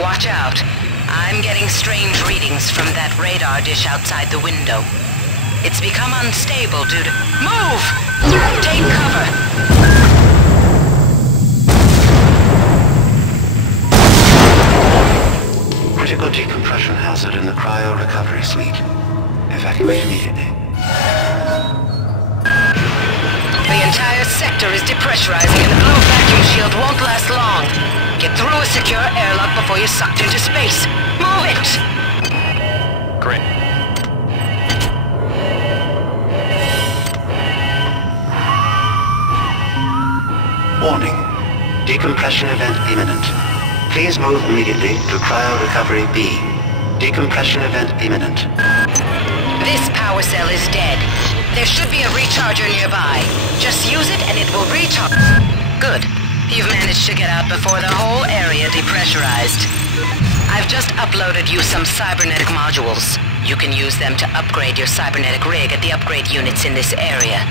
Watch out. I'm getting strange readings from that radar dish outside the window. It's become unstable due to... Move! Take cover! Critical decompression hazard in the cryo recovery suite. Evacuate immediately. The entire sector is depressurizing and the blue vacuum shield won't last long. Get through a secure airlock before you're sucked into space. Move it! Great. Warning. Decompression event imminent. Please move immediately to cryo recovery B. Decompression event imminent. This power cell is dead. There should be a recharger nearby. Just use it and it will recharge. Good. You've managed to get out before the whole area depressurized. I've just uploaded you some cybernetic modules. You can use them to upgrade your cybernetic rig at the upgrade units in this area.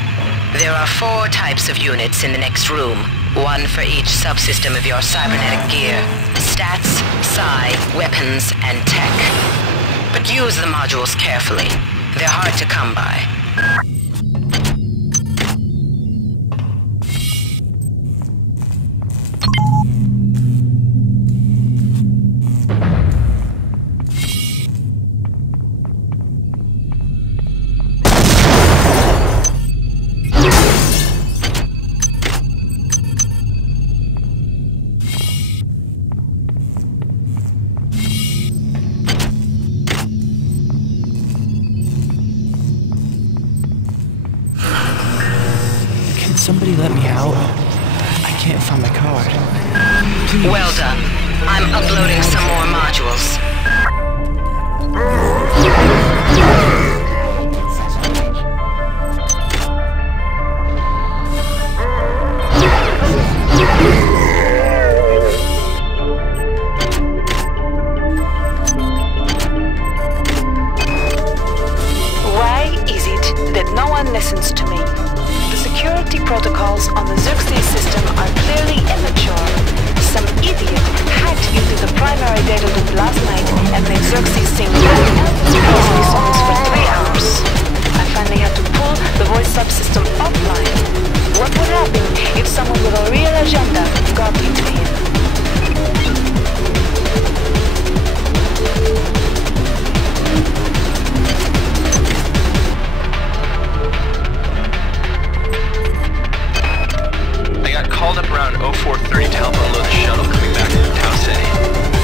There are 4 types of units in the next room. 1 for each subsystem of your cybernetic gear. Stats, psi, weapons, and tech. But use the modules carefully. They're hard to come by. Somebody let me out. I can't find my card. Please. Well done. I'm uploading some more modules. Why is it that no one listens to me? Security protocols on the Xerxes system are clearly immature. Some idiot hacked into the primary data loop last night and made Xerxes sing Presley songs for 3 hours. I finally had to pull the voice subsystem offline. What would happen if someone with a real agenda got into him? Called up around 0430 to help unload the shuttle coming back from Tau City.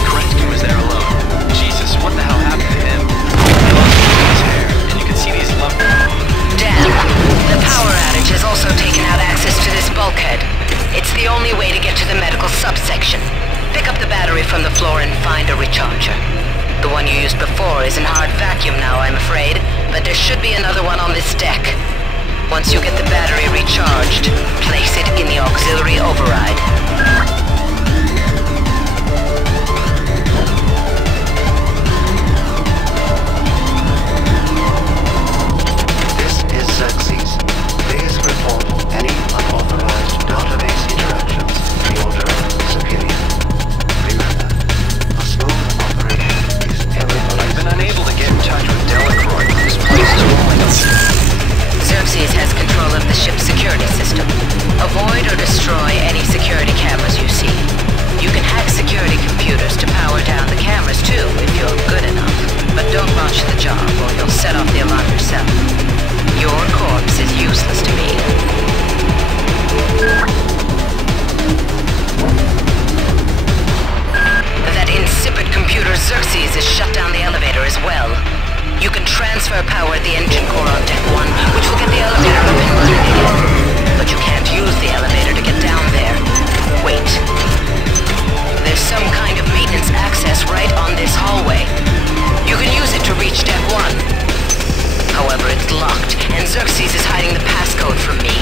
Kerensky was there alone. Jesus, what the hell happened to him? He lost his hair, and you can see these lumps. Damn. The power outage has also taken out access to this bulkhead. It's the only way to get to the medical subsection. Pick up the battery from the floor and find a recharger. The one you used before is in hard vacuum now, I'm afraid, but there should be another one on this deck. Once you get the battery recharged, place it in the auxiliary override. This is Xerxes. Please report any unauthorized database interactions to your direct superior. Remember, a smooth operation is everybody's... I've been unable to get in touch with Delacroix. This place is rolling up. Xerxes has control of the ship's security system. Avoid or destroy any security cameras you see. You can hack security computers to power down the cameras too, if you're good enough. But don't botch the job, or you'll set off the alarm yourself. Your corpse is useless to me. That insipid computer Xerxes has shut down the elevator as well. You can transfer power at the engine core on Deck 1, which will get the elevator up and running again. But you can't use the elevator to get down there. Wait. There's some kind of maintenance access right on this hallway. You can use it to reach Deck 1. However, it's locked, and Xerxes is hiding the passcode from me.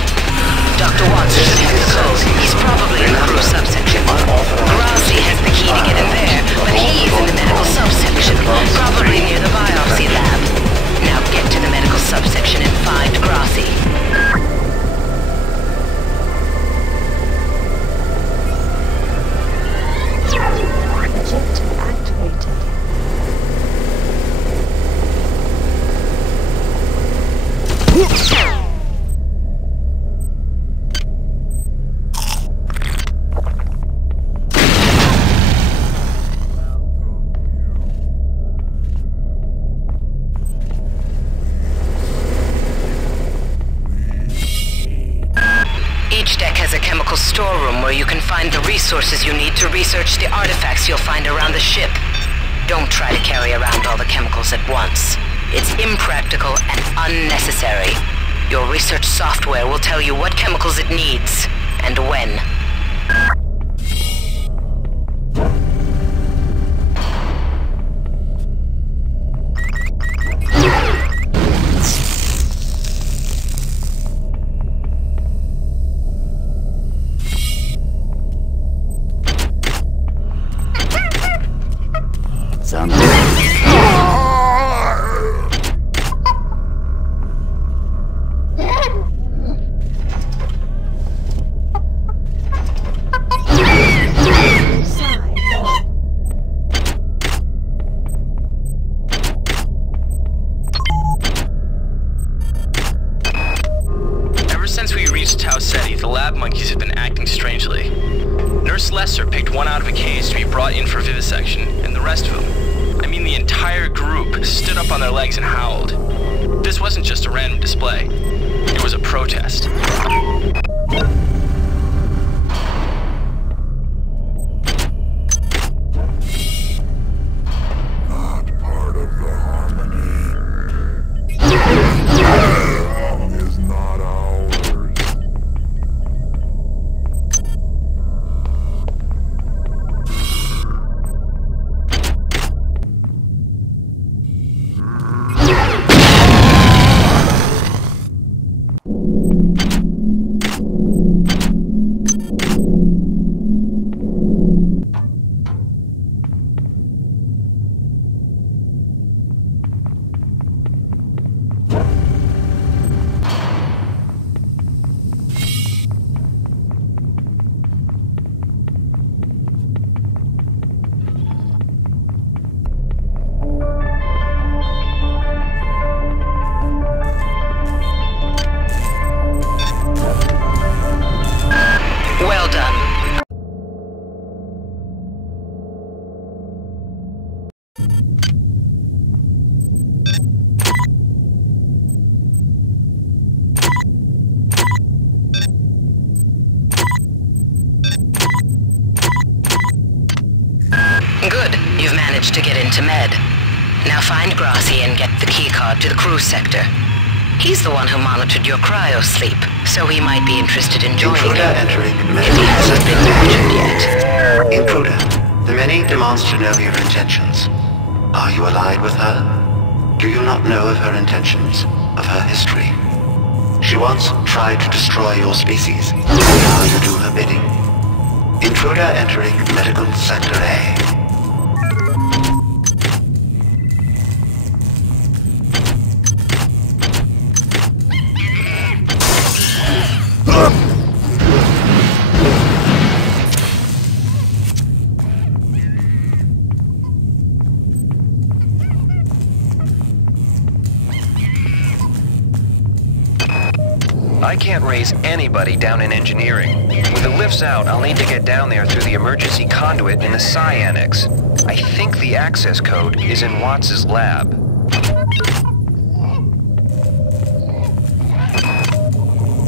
Dr. Watson should have the code. He's probably in the crew subsection. Grassi has the key to get in there, but he's in the medical subsection, probably near the biopsy lab. Now get to the medical subsection and find Grassi. find the resources you need to research the artifacts you'll find around the ship. Don't try to carry around all the chemicals at once. It's impractical and unnecessary. Your research software will tell you what chemicals it needs, and when. The lab monkeys have been acting strangely. Nurse Lesser picked one out of a cage to be brought in for vivisection, and the rest of them, I mean the entire group, stood up on their legs and howled. This wasn't just a random display. It was a protest. Good. You've managed to get into Med. Now find Grassi and get the keycard to the cruise sector. He's the one who monitored your cryo-sleep, so he might be interested in joining you. Intruder entering If he hasn't been mentioned yet. Intruder, the Many demands to know your intentions. Are you allied with her? Do you not know of her intentions, of her history? She once tried to destroy your species. Now you do her bidding. Intruder entering Medical Sector A. I can't raise anybody down in engineering. With the lifts out, I'll need to get down there through the emergency conduit in the Psi Annex. I think the access code is in Watts' lab.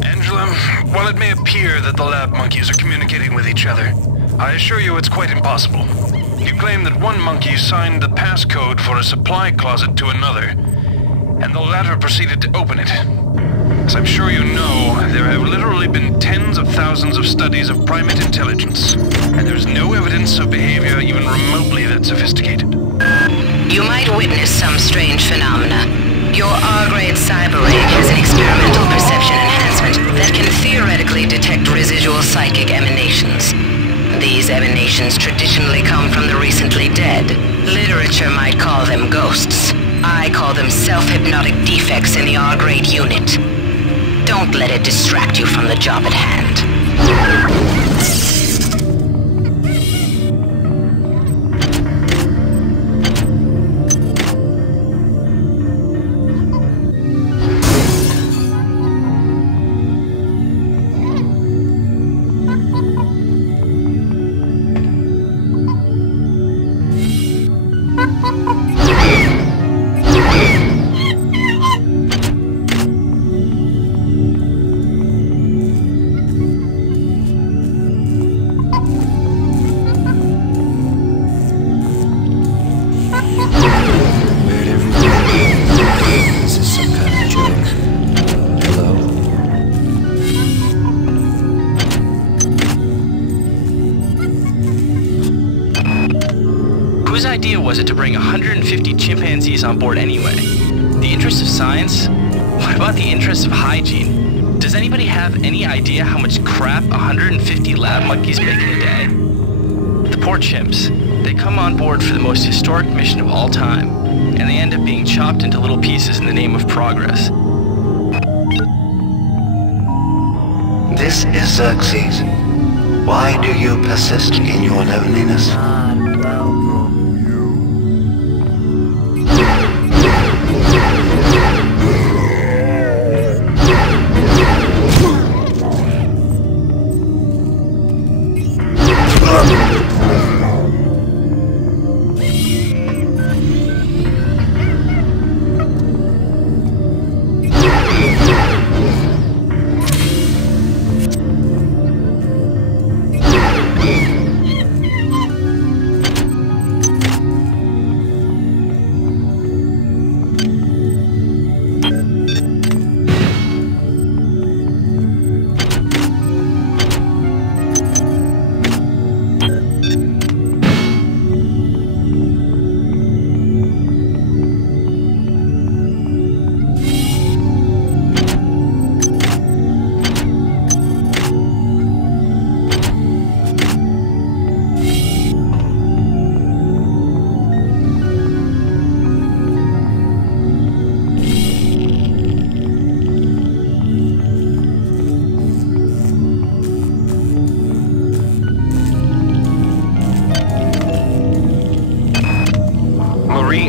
Angela, while it may appear that the lab monkeys are communicating with each other, I assure you it's quite impossible. You claim that one monkey signed the passcode for a supply closet to another, and the latter proceeded to open it. As I'm sure you know, there have literally been tens of thousands of studies of primate intelligence, and there's no evidence of behavior even remotely that sophisticated. You might witness some strange phenomena. Your R-grade cyber rig has an experimental perception enhancement that can theoretically detect residual psychic emanations. These emanations traditionally come from the recently dead. Literature might call them ghosts. I call them self-hypnotic defects in the R-grade unit. Don't let it distract you from the job at hand. Whose idea was it to bring 150 chimpanzees on board anyway? The interests of science? What about the interests of hygiene? Does anybody have any idea how much crap 150 lab monkeys make in a day? The poor chimps. They come on board for the most historic mission of all time, and they end up being chopped into little pieces in the name of progress. This is Xerxes. Why do you persist in your loneliness?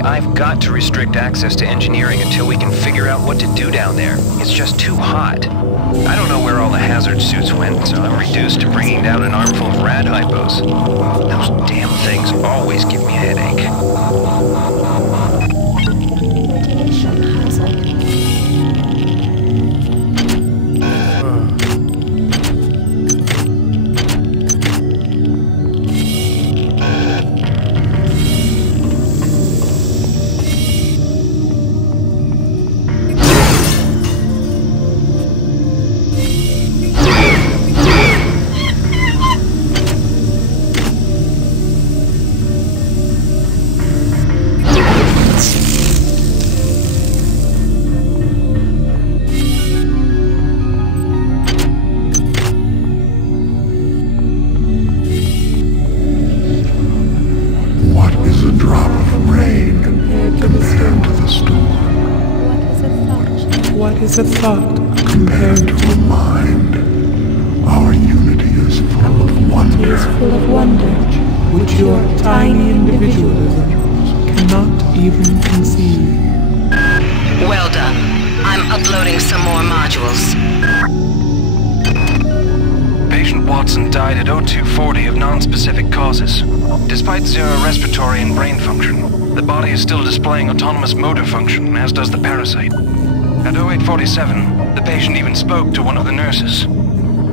I've got to restrict access to engineering until we can figure out what to do down there. It's just too hot. I don't know where all the hazard suits went, so I'm reduced to bringing down an armful of rad hypos. Those damn things always give me a headache. What is a thought compared to a mind? Our unity is full of wonder. Which your tiny individualism cannot even conceive. Well done. I'm uploading some more modules. Patient Watson died at 0240 of non-specific causes. Despite zero respiratory and brain function, the body is still displaying autonomous motor function, as does the parasite. At 0847, the patient even spoke to one of the nurses.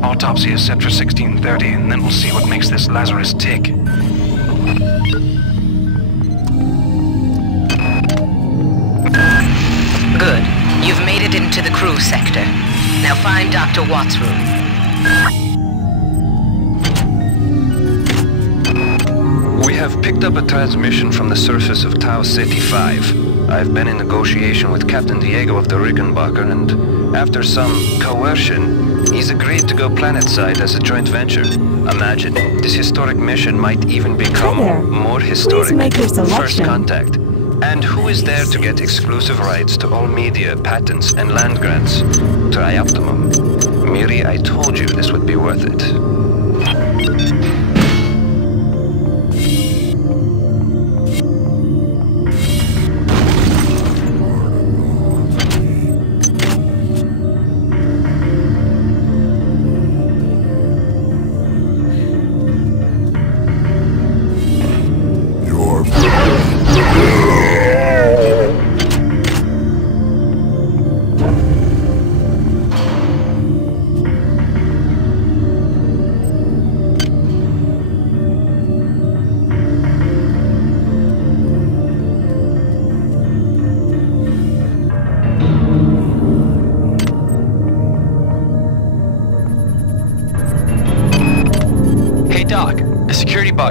Autopsy is set for 1630, and then we'll see what makes this Lazarus tick. Good. You've made it into the crew sector. Now find Dr. Watt's room. We have picked up a transmission from the surface of Tau Ceti 5. I've been in negotiation with Captain Diego of the Rickenbacker, and after some coercion, he's agreed to go planetside as a joint venture. Imagine, this historic mission might even become more historic. Please make your selection. First contact. And who is there to get exclusive rights to all media, patents, and land grants? Trioptimum. Miri, I told you this would be worth it.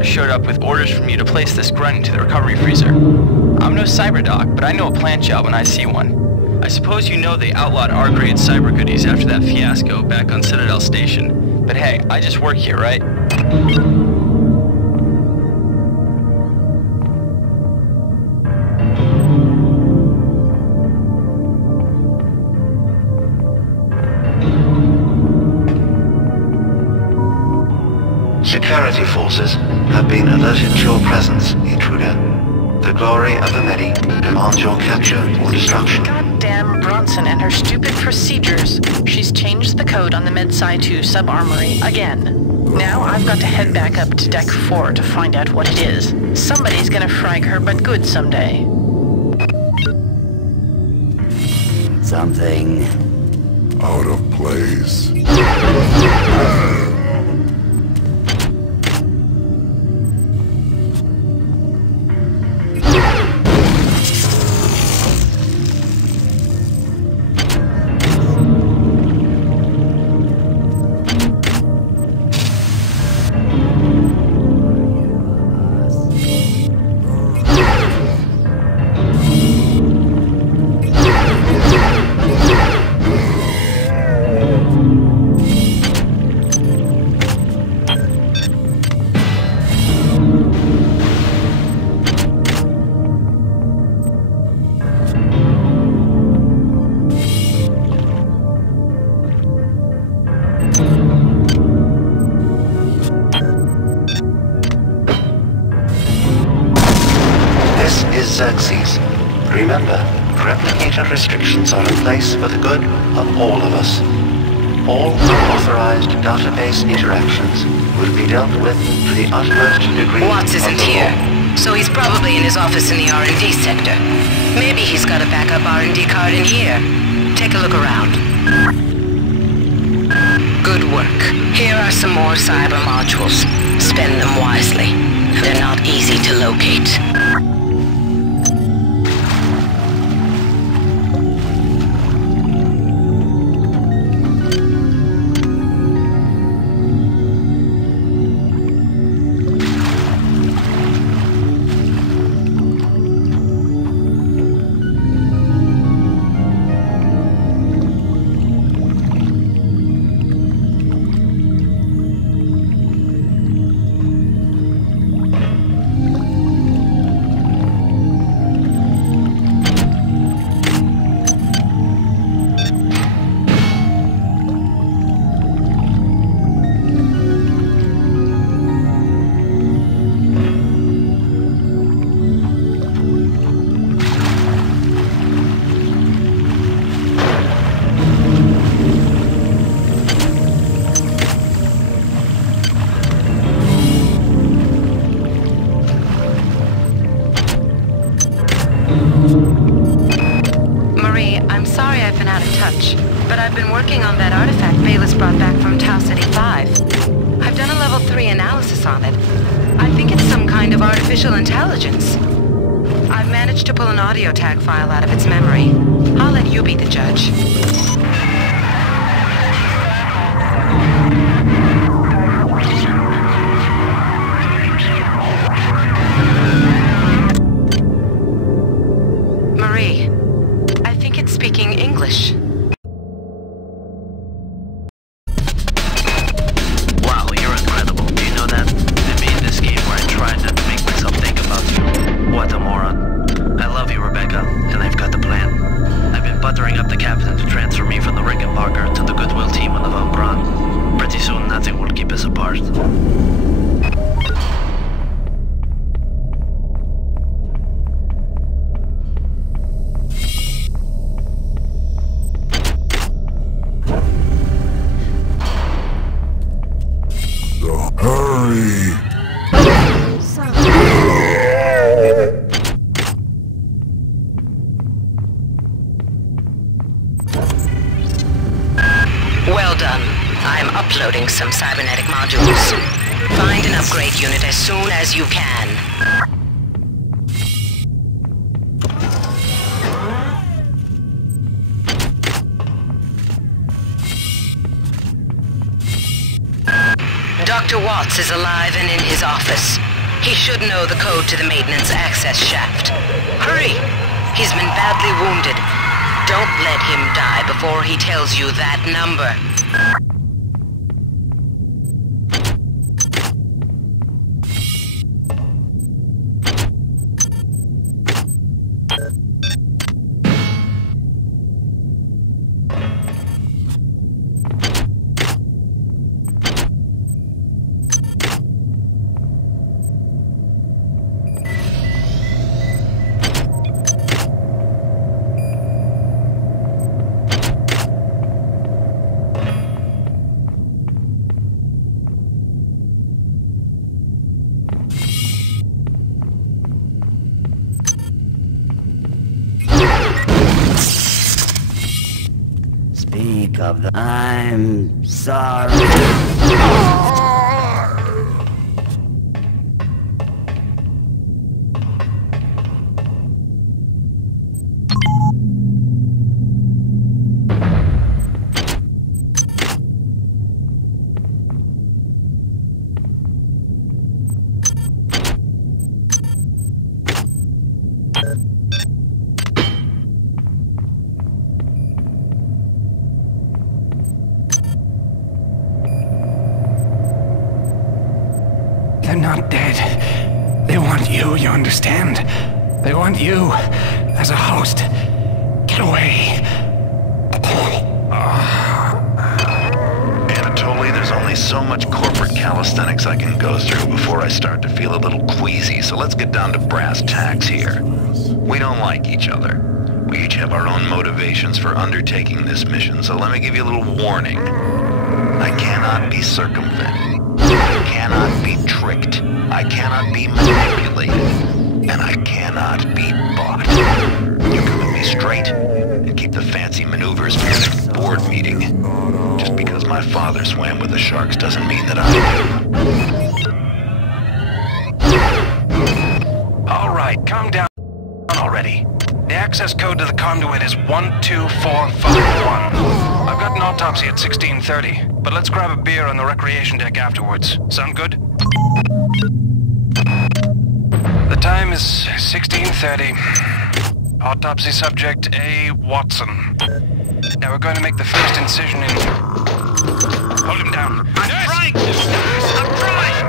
robot showed up with orders from you to place this grunt into the recovery freezer. I'm no cyberdoc, but I know a plant job when I see one. I suppose you know they outlawed R-grade cyber goodies after that fiasco back on Citadel Station. But hey, I just work here, right? Security forces have been alerted to your presence, intruder. The glory of the Medi demands your capture or destruction. Goddamn Bronson and her stupid procedures. She's changed the code on the Psi 2 sub-armory again. Now I've got to head back up to Deck 4 to find out what it is. Somebody's gonna frag her, but good someday. Something Out of place. Xerxes. Remember, replicator restrictions are in place for the good of all of us. All unauthorized database interactions will be dealt with to the utmost degree Watts of isn't the here, law. so he's probably in his office in the R&D sector. Maybe he's got a backup R&D card in here. Take a look around. Good work. Here are some more cyber modules. Spend them wisely. They're not easy to locate. But I've been working on that artifact Bayless brought back from Tau City 5. I've done a level 3 analysis on it. I think it's some kind of artificial intelligence. I've managed to pull an audio tag file out of its memory. I'll let you be the judge. Marie, I think it's speaking English. Well done. I'm uploading some cybernetic modules. Find an upgrade unit as soon as you can. Dr. Watts is alive and in his office. He should know the code to the maintenance access shaft. Hurry! He's been badly wounded. Don't let him die before he tells you that number. Speak of the... I'm sorry. They're not dead. They want you understand? They want you as a host. Get away. Anatoly, there's only so much corporate calisthenics I can go through before I start to feel a little queasy, so let's get down to brass tacks here. We don't like each other. We each have our own motivations for undertaking this mission, so let me give you a little warning. I cannot be circumvented. I cannot be tricked. I cannot be manipulated. And I cannot be bought. You come at me straight and keep the fancy maneuvers for your next board meeting. Just because my father swam with the sharks doesn't mean that I do. All right, calm down already. The access code to the conduit is 12451. I've got an autopsy at 16:30, but let's grab a beer on the recreation deck afterwards. Sound good? The time is 16:30. Autopsy subject A. Watson. Now we're going to make the first incision in... Hold him down. I'm trying! I'm trying!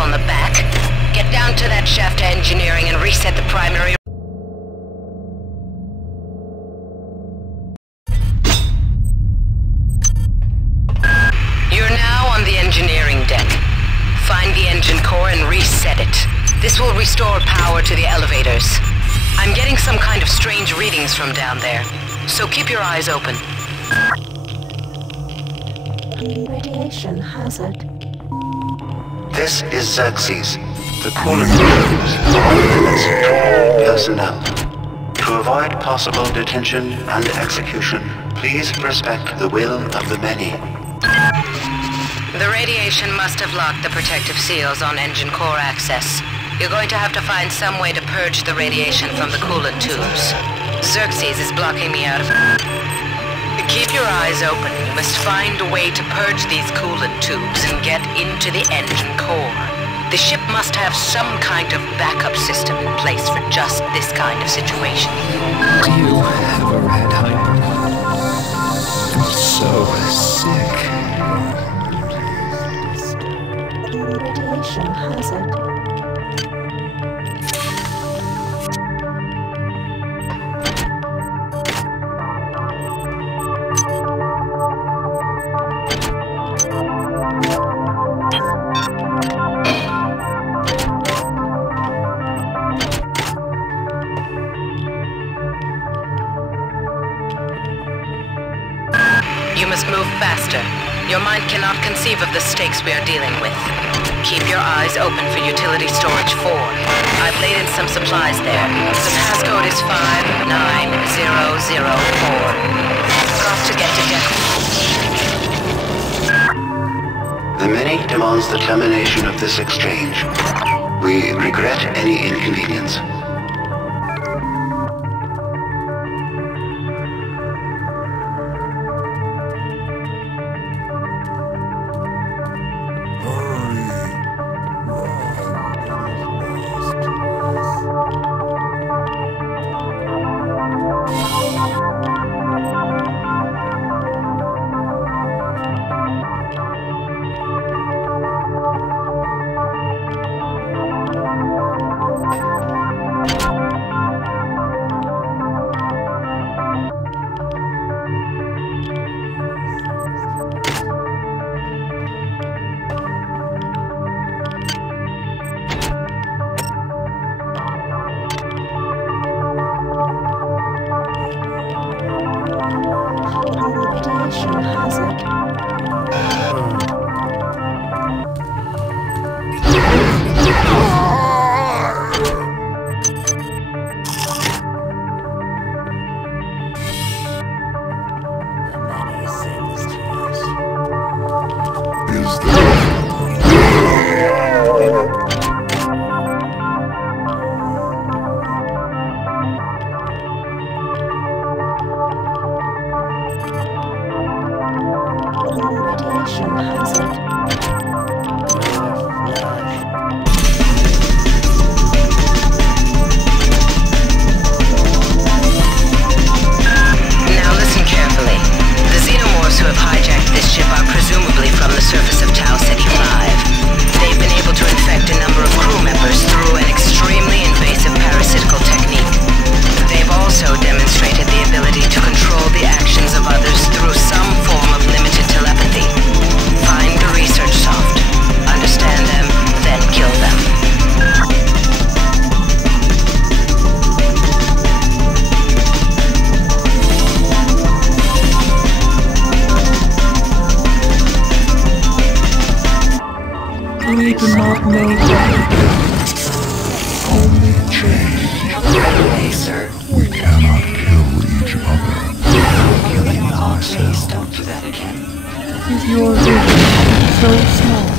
On the back. Get down to that shaft to engineering and reset the primary. You're now on the engineering deck. Find the engine core and reset it. This will restore power to the elevators. I'm getting some kind of strange readings from down there, so keep your eyes open. Radiation hazard. This is Xerxes, the coolant tubes for ordinance to all personnel. To avoid possible detention and execution, please respect the will of the many. The radiation must have locked the protective seals on engine core access. You're going to have to find some way to purge the radiation from the coolant tubes. Xerxes is blocking me out of... Keep your eyes open. You must find a way to purge these coolant tubes and get into the engine core. The ship must have some kind of backup system in place for just this kind of situation. Do you have a red hyper? so sick. Radiation hazard. You must move faster. Your mind cannot conceive of the stakes we are dealing with. Keep your eyes open for utility storage 4. I've laid in some supplies there. The passcode is 59004. Got to get to deck. The many demands the termination of this exchange. We regret any inconvenience. Radiation hazard. Radiation hazard. Now listen carefully. The xenomorphs who have hijacked this ship are presumably from the surface of Tau Ceti 5. They've been able to infect a number of crew members through an extremely invasive parasitical technique. They've also demonstrated the ability to control the actions of others through some form of limited telepathy. Find the research soft, understand them, then kill them. We do not know what. Only change. We cannot kill each other. Killing ourselves. Don't do that again. Is your vision so small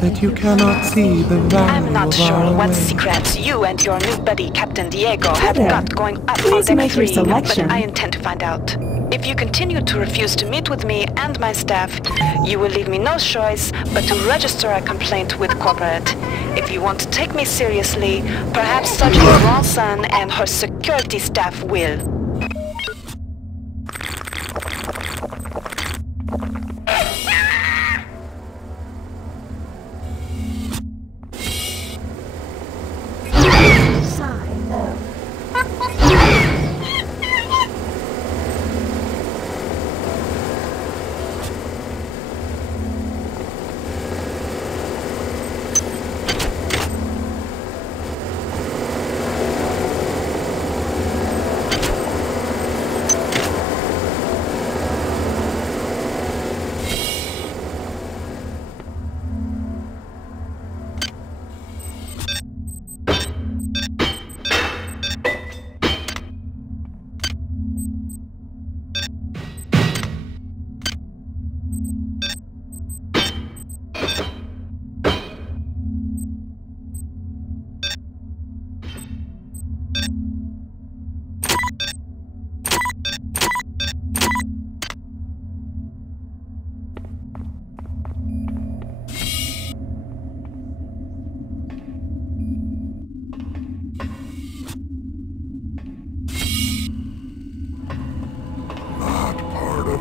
that you cannot see the value I'm not of sure our what way? secrets you and your new buddy Captain Diego have there. got going up Please on make deck your 3, selection. but I intend to find out. If you continue to refuse to meet with me and my staff, you will leave me no choice but to register a complaint with corporate. If you want to take me seriously, perhaps Sergeant Ronson and her security staff will.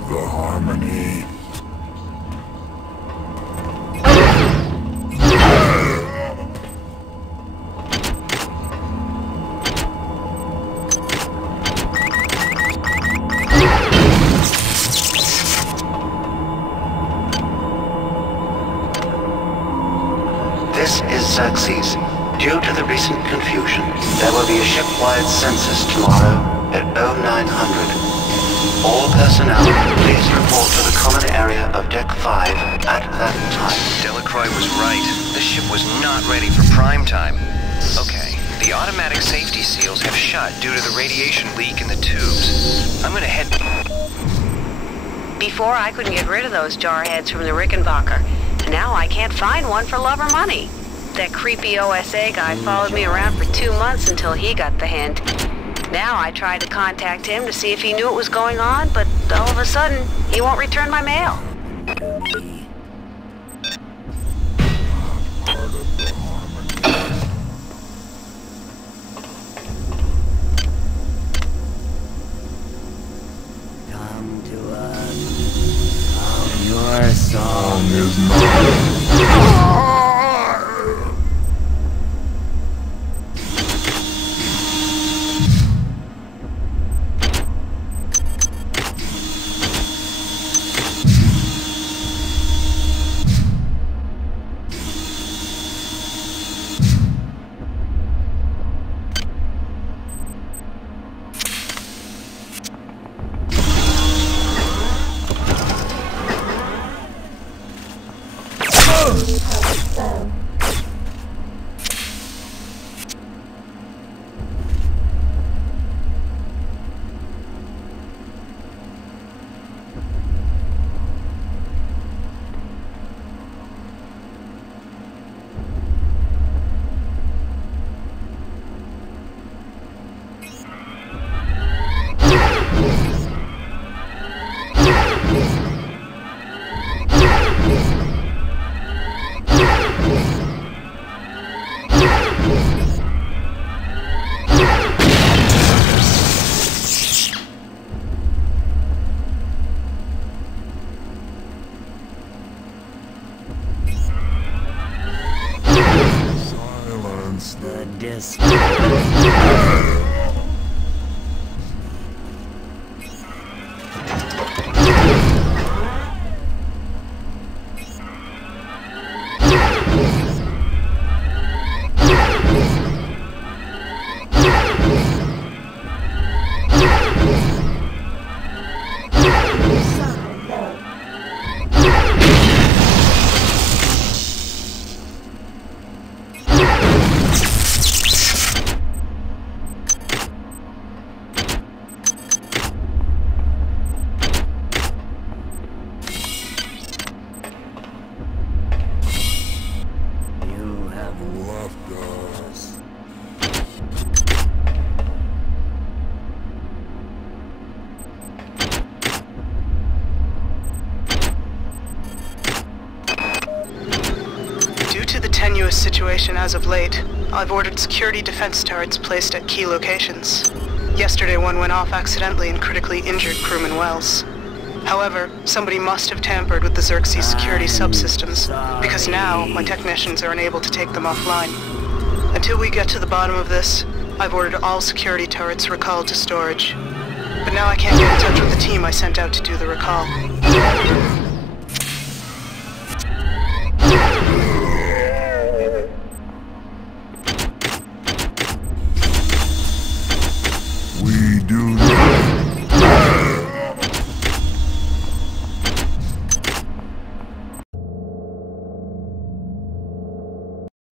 The harmony Xerxes, due to the recent confusion, there will be a ship-wide census tomorrow at 0900. All personnel, please report to the common area of Deck 5 at that time. Delacroix was right. The ship was not ready for prime time. Okay, the automatic safety seals have shut due to the radiation leak in the tubes. I'm gonna head... Before, I couldn't get rid of those jarheads from the Rickenbacker. Now I can't find one for love or money. That creepy OSA guy followed me around for 2 months until he got the hint. Now I tried to contact him to see if he knew what was going on, but all of a sudden, he won't return my mail. Come to us. Your song is the disc. Situation as of late, I've ordered security defense turrets placed at key locations. Yesterday one went off accidentally and critically injured crewman Wells. However, somebody must have tampered with the Xerxes security subsystems, because now my technicians are unable to take them offline. Until we get to the bottom of this, I've ordered all security turrets recalled to storage. But now I can't get in touch with the team I sent out to do the recall.